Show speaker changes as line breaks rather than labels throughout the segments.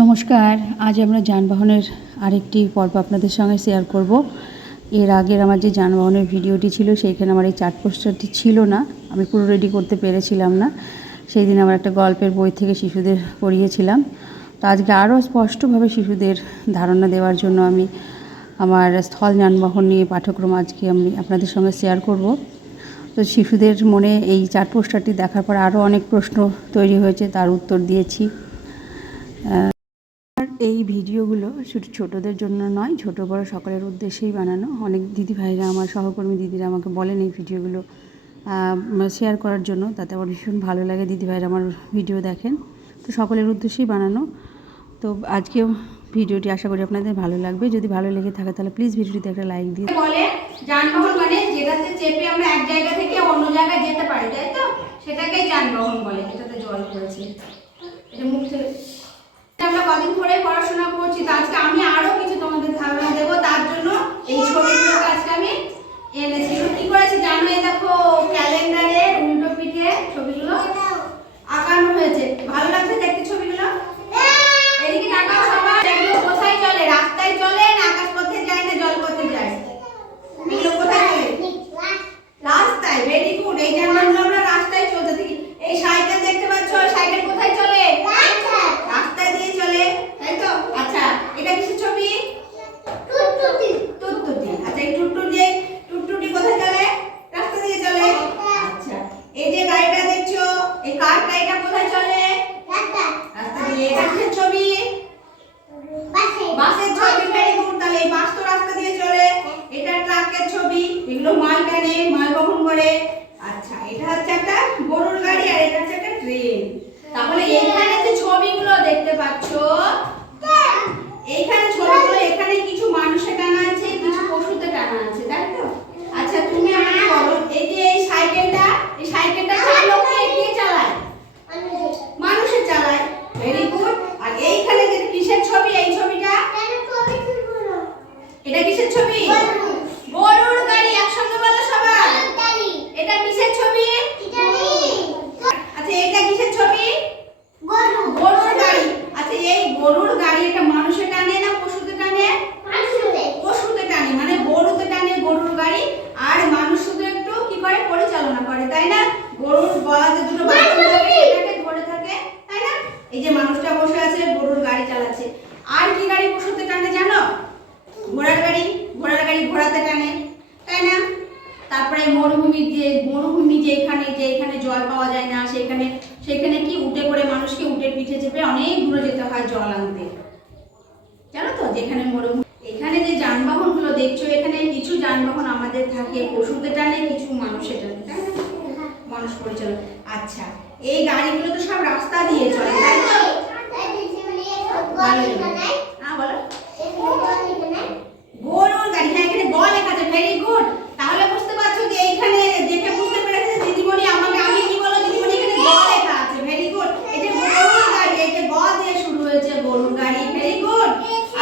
নমস্কার। আজ আমরা যানবাহনের আরেকটি পর্ব আপনাদের সঙ্গে শেয়ার করব। এর আগের আমার যে যানবাহনের ভিডিওটি ছিল, সেইখানে আমার এই চার্ট পোস্টারটি ছিল না। আমি পুরো রেডি করতে পেরেছিলাম না। সেই দিন আমার একটা গল্পের বই থেকে শিশুদের পড়িয়েছিলাম। তো আজকে আরও স্পষ্টভাবে শিশুদের ধারণা দেওয়ার জন্য আমি আমার স্থল যানবাহন নিয়ে পাঠ্যক্রম আজকে আমি আপনাদের সঙ্গে শেয়ার করব। তো শিশুদের মনে এই চার্ট পোস্টারটি দেখার পর আরও অনেক প্রশ্ন তৈরি হয়েছে, তার উত্তর দিয়েছি। এই ভিডিওগুলো শুধু ছোটদের জন্য নয়, ছোট, বড় সকলের উদ্দেশ্যেই বানানো। অনেক দিদি ভাইরা আমার সহকর্মী দিদিরা আমাকে বলেন এই ভিডিওগুলো শেয়ার করার জন্য, তাতে আমার ভীষণ ভালো লাগে। দিদি ভাইরা আমার ভিডিও দেখেন, তো সকলের উদ্দেশ্যেই বানানো। তো আজকে ভিডিওটি আশা করি আপনাদের ভালো লাগবে। যদি ভালো লেগে থাকে তাহলে প্লিজ ভিডিওটিতে একটা লাইক দিয়ে
মানে জল পড়েছে। এটা মুখ আমরা কদিন ধরে পড়াশোনা করছি, তো আজকে আমি আরও কিছু তোমাদের ধারণা দেবো, তার জন্য এই ছবিগুলো আজকে আমি এনেছি এগুলো কি করেছি জানো এই দেখো ক্যালেন্ডারে উল্টো পিঠে ছবিগুলো আঁকানো হয়েছে ভালো লাগছে দেখতে ছবিগুলো এদিকে তাকাও সবাই এগুলো কোথায় চলে রাস্তায় চলে না আকাশ পথে যায় না জল পথে যায় এগুলো কোথায় চলে রাস্তায় ভেরি গুড এই জানলাগুলো আমরা রাস্তায় চলতে থাকি এই সাইকেল দেখতে পাচ্ছ সাইকেল কোথায় চলে রাস্তায় দিয়ে চলে তাই তো আচ্ছা এটা কিসের ছবি টুটটুটি আচ্ছা এই টুটটুটি টুটটুটি কোথায় চলে রাস্তা দিয়ে চলে আচ্ছা এই যে গাড়িটা দেখছ এই কার গাড়িটা কোথায় চলে রাস্তা দিয়ে এটা কিসের ছবি বাসের ছবি ভেরি গুড তাহলে এই বাস তো রাস্তা দিয়ে চলে এটা ট্রাকের ছবি এগুলো মাল টানে মাল বহন করে। আচ্ছা এটা হচ্ছে একটা গরুর গাড়ি আর এটা হচ্ছে একটা ট্রেন তাহলে এখানে যে ছবিগুলো দেখতে পাচ্ছ এইখানে ছবিগুলো এখানে কিছু মানুষে টানা আছে কিছু পশুতে টানা আছে তাই তো আচ্ছা তুমি আমাকে বলো এই যে এই সাইকেলটা এই সাইকেলটা চালক কে কে চালায় মানুষে চালায় ভেরি গুড আর এইখানে যে কিসের ছবি এই ছবিটা এটা কিসের ছবি গরুর গাড়ি একসঙ্গে বলো সবাই এটা কিসের ছবি আচ্ছা এটা কিসের ছবি গরুর গাড়ি আচ্ছা এই গরুর গাড়ি এটা মানুষে টানে না পশুতে টানে পশুতে টানে মানে গরুতে টানে গরুর গাড়ি আর মানুষ শুধু একটু কি করে পরিচালনা করে তাই না গরুর গলাতে দুটো বাটন থাকে এটাকে ধরে থাকে তাই না এই যে মানুষটা বসে আছে গরুর গাড়ি চালাচ্ছে আর কি গাড়ি পশুতে টানে জানো ঘোড়ার গাড়ি ঘোড়ার গাড়ি ঘোড়াতে টানে তাই না তারপরে মরুভূমি যে মরুভূমি যেখানে যেখানে জল পাওয়া যায় না সেখানে সেখানে কি উঠে করে মানুষকে উঠে পিঠে চেপে অনেক দূরে যেতে হয় জল আনতে। জানো তো যেখানে মরুভূমি এখানে যে যানবাহনগুলো দেখছ এখানে কিছু যানবাহন আমাদের থাকে পশুতে টানে কিছু মানুষের টানে তাই না? মানুষ পরিচালক। আচ্ছা এই গাড়িগুলো তো সব রাস্তা দিয়ে চলে তাই তো ভালো হ্যাঁ বলো গরুর গাড়ি হ্যাঁ এখানে গ লেখা আছে ভেরি গুড তাহলে বুঝতে পারছ যে এইখানে দেখে বুঝতে পেরেছে যে দিদিমণি আমাকে আমি কি বলো দিদিমণি এখানে গ লেখা আছে ভেরি গুড এই যে গরুর গাড়ি এই যে গ দিয়ে শুরু হয়েছে গরুর গাড়ি ভেরি গুড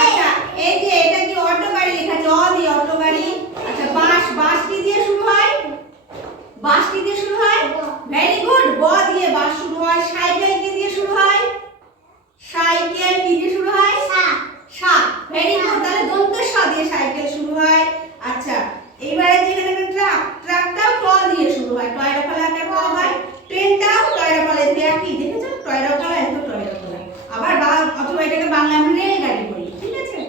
আচ্ছা এই যে এটা কি অটো গাড়ি লেখা আছে অ দিয়ে অটো গাড়ি আচ্ছা বাস বাস কি দিয়ে শুরু হয় বাস কি দিয়ে শুরু হয় ভেরি গুড ব শুরু হয় সাইকেল কি দিয়ে শুরু হয়? সাইকেল কি দিয়ে শুরু হয়? সা ভেরি গুড তাহলে দন্ত স দিয়ে সাইকেল শুরু হয়। আচ্ছা এইবারে যেখানে ট্রাক ট্রাকটাও ট দিয়ে শুরু হয়? টয়রা ফলা একটা ট হয়। ট্রেনটাও টয়রা ফলা দিয়ে একই দেখেছ? টয়রা ফলা এত টয়রা ফলা আবার বা অথবা এটাকে বাংলা আমরা রেলগাড়ি বলি ঠিক আছে?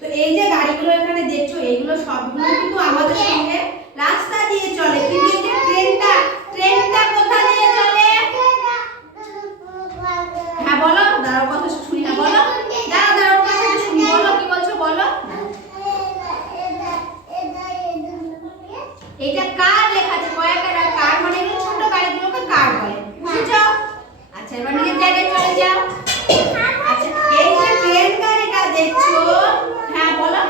তো এই যে গাড়িগুলো এখানে দেখছ এগুলো সবগুলো কিন্তু আমাদের সঙ্গে রাস্তা দিয়ে চলে কিন্তু এই যে ট্রেনটা ট্রেনটা কোথা দিয়ে চলে হ্যাঁ বলো দাঁড়াও কথা শুনি না বলো দাঁড়াও দাঁড়াও কথা শুনি বলো কি বলছো বলো এটা কার লেখা আছে কয়েকটা কার মানে এগুলো ছোট গাড়িগুলোকে কার বলে বুঝেছ আচ্ছা এবার নিজের জায়গায় চলে যাও আচ্ছা এই যে ট্রেন গাড়িটা দেখছ হ্যাঁ বলো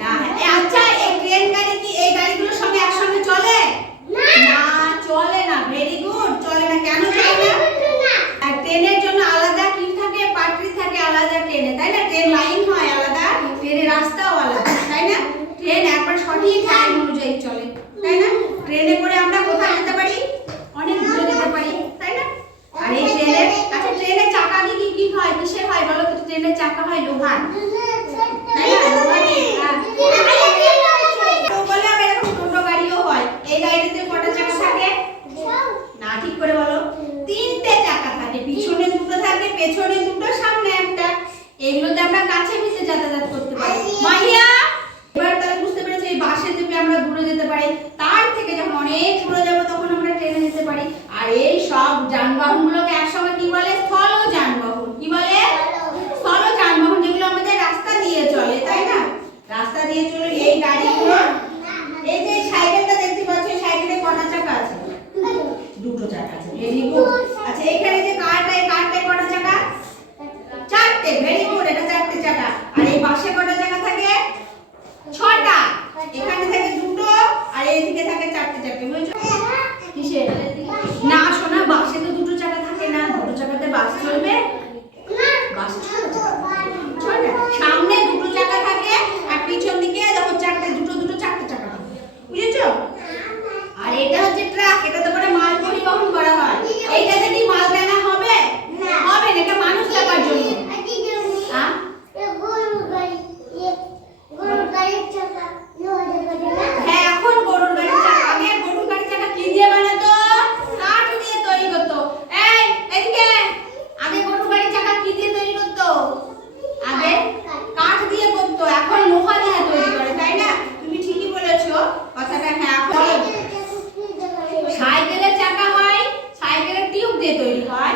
না হ্যাঁ আচ্ছা এই ট্রেন গাড়ি কি এই গাড়িগুলোর সঙ্গে একসঙ্গে চলে না চলে না ভেরি গুড চলে না কেন চলে না আর ট্রেনের জন্য আলাদা কি থাকে পাটরি থাকে আলাদা ট্রেনে, তাই না? ট্রেন লাইন হয় আলাদা, ট্রেনের রাস্তাও আলাদা, তাই না? ট্রেন একবার সঠিক টাইম অনুযায়ী চলে, তাই না? ট্রেনে করে আমরা কোথায় যেতে পারি অনেক দূরে যেতে পারি তাই না আর এই ট্রেনের আচ্ছা ট্রেনে চাকা হয় লোহার তাই না লোহারই, হ্যাঁ। তো বলে আবার এরকম টোটো গাড়িও হয় এই গাড়িতে কটা চাকা থাকে না ঠিক করে বলো তিনটে চাকা থাকে পিছনে দুটো থাকে পেছনে দুটো সামনে একটা এগুলোতে আমরা কাছে পিছে যাতায়াত করতে পারি মাহিয়া এবার তাহলে বুঝতে পেরেছি এই বাসে চেপে আমরা দূরে যেতে পারি তার থেকে যখন অনেক দূরে যাব তখন আমরা ট্রেনে যেতে পারি আর এই সব যানবাহনগুলোকে একসঙ্গে কি বলে স্থল যানবাহন কি বলে স্থল যানবাহন যেগুলো আমাদের রাস্তা দিয়ে চলে তাই না রাস্তা দিয়ে চলে, এই গাড়িগুলো এই যে সাইকেলটা দেখতে পাচ্ছ সাইকেলে কটা চাকা আছে? দুটো চাকা আছে ভেরি গুড আচ্ছা এখানে যে কারটা, এই কারটায় কটা চাকা? চারটে ভেরি গুড এটা চারটে চাকা। আর এই পাশে কটা চাকা থাকে? ছটা। এখানে থাকে দুটো, আর এইদিকে থাকে চারটে চারটে, বুঝছ? কিসে না, শোনা, বাসে তো দুটো চাকা থাকে না, দুটো চাকাতে বাস চলবে বাস ছটা সামনে দুটো চাকা থাকে আর পিছন দিকে দেখো চারটে দুটো দুটো চারটে চাকা থাকে বুঝেছ আর এটা হচ্ছে ট্রাক এটাতে করে মাল পরিবহন করা হয় এইটাতে কি মাল টানা হবে হবে না এটা মানুষ লাগার জন্য হ্যাঁ হ্যাঁ এখন গরুর গাড়ির চাকা আগে গরুর গাড়ির চাকা কি দিয়ে বানাতো কাঠ দিয়ে তৈরি করতো এই এদিকে আগে গরুর গাড়ির চাকা কি দিয়ে তৈরি করতো আগে কাঠ দিয়ে করতো এখন লোহা দিয়ে তৈরি করে তাই না তুমি ঠিকই বলেছ কথাটা হ্যাঁ এখন সাইকেলের চাকা হয় সাইকেলের টিউব দিয়ে তৈরি হয়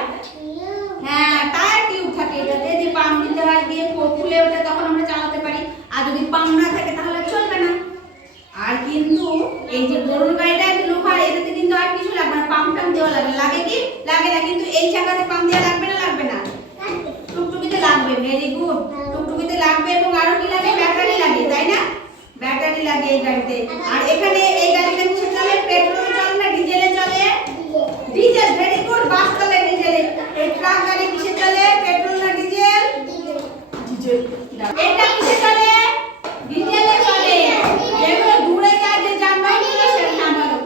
হ্যাঁ টায়ার টিউব থাকে এটাতে যে পাম্প দিতে হয় দিয়ে ফু- ফুলে ওঠে তখন আমরা চালাতে পারি আর যদি পাম্প না থাকে তাহলে চলবে না আর কিন্তু এই যে গরুর গাড়িটা একটু লোহার এটাতে কিন্তু আর কিছু লাগবে না পাম্প টাম্প দেওয়া লাগবে লাগে কি লাগে কিন্তু এই দেওয়া লাগবে না লাগবে না? টুকটুকিতে লাগবে ভেরি গুড টুকটুকিতে লাগবে এবং আরও কি লাগে? ব্যাটারি লাগে তাই না? ব্যাটারি লাগে এই গাড়িতে। আর এখানে এই গাড়িটা কিসে চলে পেট্রোল চলে না ডিজেলে চলে? ডিজেল ভেরি গুড বাস চলে ডিজেলে। এই ট্রাক গাড়ি কিসে চলে? পেট্রোল না ডিজেল? ডিজেল। এটা কিসে চলে ডিজেলে চলে যেগুলো দূরে যায় যে যানবাহনগুলো সেটা আমাদের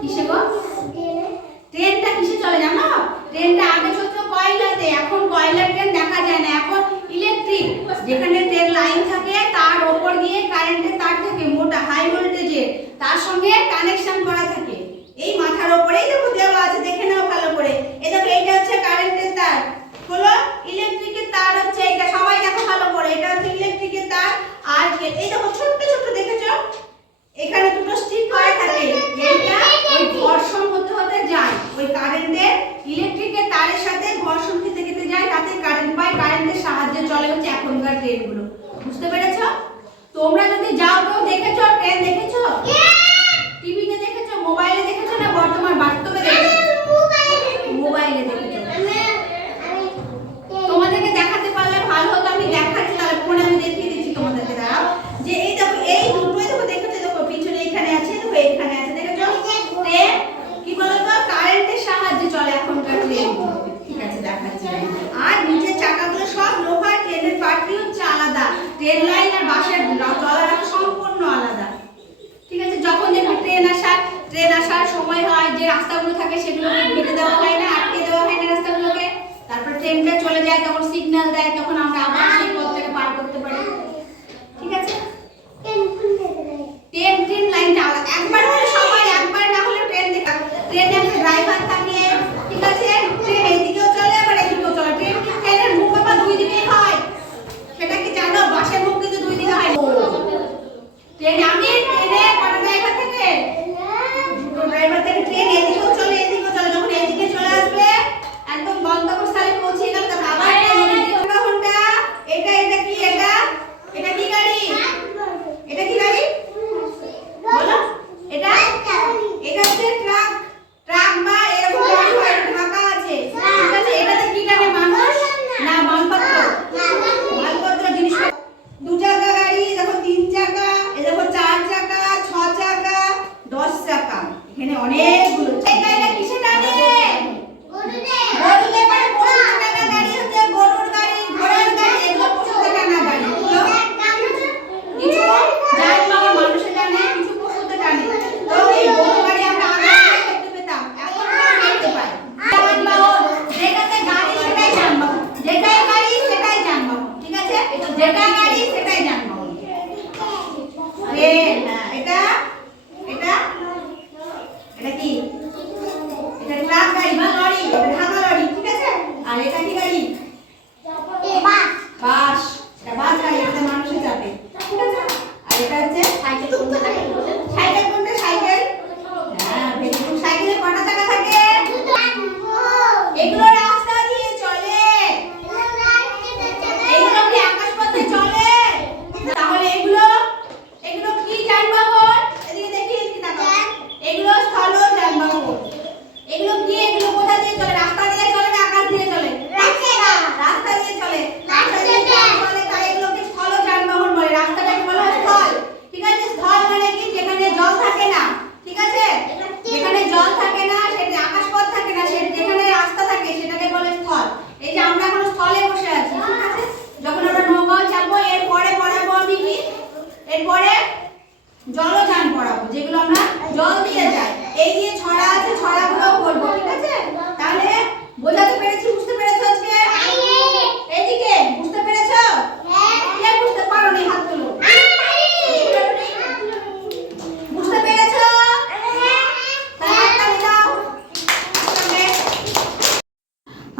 কিসে গো ট্রেনটা কিসে চলে জানো ট্রেনটা আগে চলতো কয়লাতে এখন কয়লার ট্রেন দেখা যায় না এখন ইলেকট্রিক যেখানে ট্রেন লাইন থাকে তার ওপর গিয়ে কারেন্টের তার থাকে মোটা হাই ভোল্টেজের তার সঙ্গে কানেকশন করা থাকে এই মাথার ওপরেই দেখো দেওয়া আছে দেখে নাও ভালো করে এই দেখো এইটা হচ্ছে কারেন্টের তার হলো ইলেকট্রিকের তার হচ্ছে এটা সবাই দেখো ভালো করে এটা হচ্ছে ইলেকট্রিকের তার আর এ- এই দেখো ছোট্ট ছোট্ট দেখেছ এখানে দুটো স্টিক করা থাকে এইটা ওই ঘর্ষণ হতে হতে যায় ওই কারেন্টের ইলেকট্রিকের তারের সাথে ঘর্ষণ খেতে খেতে যায় তাতে কারেন্ট পায় কারেন্টের সাহায্যে চলে হচ্ছে এখনকার ট্রেনগুলো বুঝতে পেরেছ? তোমরা যদি যাও তো দেখেছ? ট্রেন দেখেছ? টিভিতে দেখেছ? মোবাইলে দেখেছ না বর্তমান বাস্তবে দেখেছ? মোবাইলে দেখেছ। তোমাদেরকে দেখাতে পারলে ভালো হতো, আমি দেখাচ্ছি, তাহলে ফোনে আমি দেখিয়ে দিচ্ছি তোমাদেরকে, দাঁড়াও। যে এই দেখো এই দুটোই দেখো দেখেছ দেখো পিছনে এইখানে আছে দেখো এইখানে আছে দেখেছ ট্রেন কি বলতো কারেন্টের সাহায্যে চলে এখনকার ট্রেন ঠিক আছে দেখাচ্ছি আর নিচের চাকাগুলো সব লোহার ট্রেনের পার্টি হচ্ছে আলাদা ট্রেন লাইন আর বাসের চলার রাস্তা সম্পূর্ণ আলাদা ঠিক আছে যখন দেখবে ট্রেন আসার ট্রেন আসার সময় হয় যে রাস্তাগুলো থাকে সেগুলোকে কেটে দেওয়া হয় না, আটকে দেওয়া হয় না রাস্তাগুলোকে। তারপর ট্রেনটা চলে যায়, তখন সিগন্যাল দেয়, তখন আমরা আবার সেই পথটাকে পার করতে পারি। ঠিক আছে? ট্রেন ট্রেন লাইনটা একবার হলে সবাই একবার না হলে ট্রেন ট্রেনে ড্রাইভার থাকে, ঠিক আছে? ট্রেন এইদিকেও চলে, আবার চলে। ট্রেন ট্রেনের দুই দিকেই হয়? সেটা কি জানো? বাসের মুখ কিন্তু দুই দিকে হয়। ট্রেনে আমি एका ठिकाणी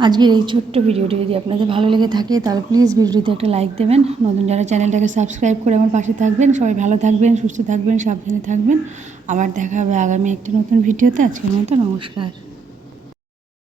আজকের এই ছোট্ট ভিডিওটি যদি আপনাদের ভালো লেগে থাকে, তাহলে প্লিজ ভিডিওতে একটা লাইক দেবেন। নতুন যারা চ্যানেলটাকে সাবস্ক্রাইব করে আমার পাশে থাকবেন, সবাই ভালো থাকবেন, সুস্থ থাকবেন, সাবধানে থাকবেন। আবার দেখা হবে আগামী একটি নতুন ভিডিওতে। আজকের মতো নমস্কার।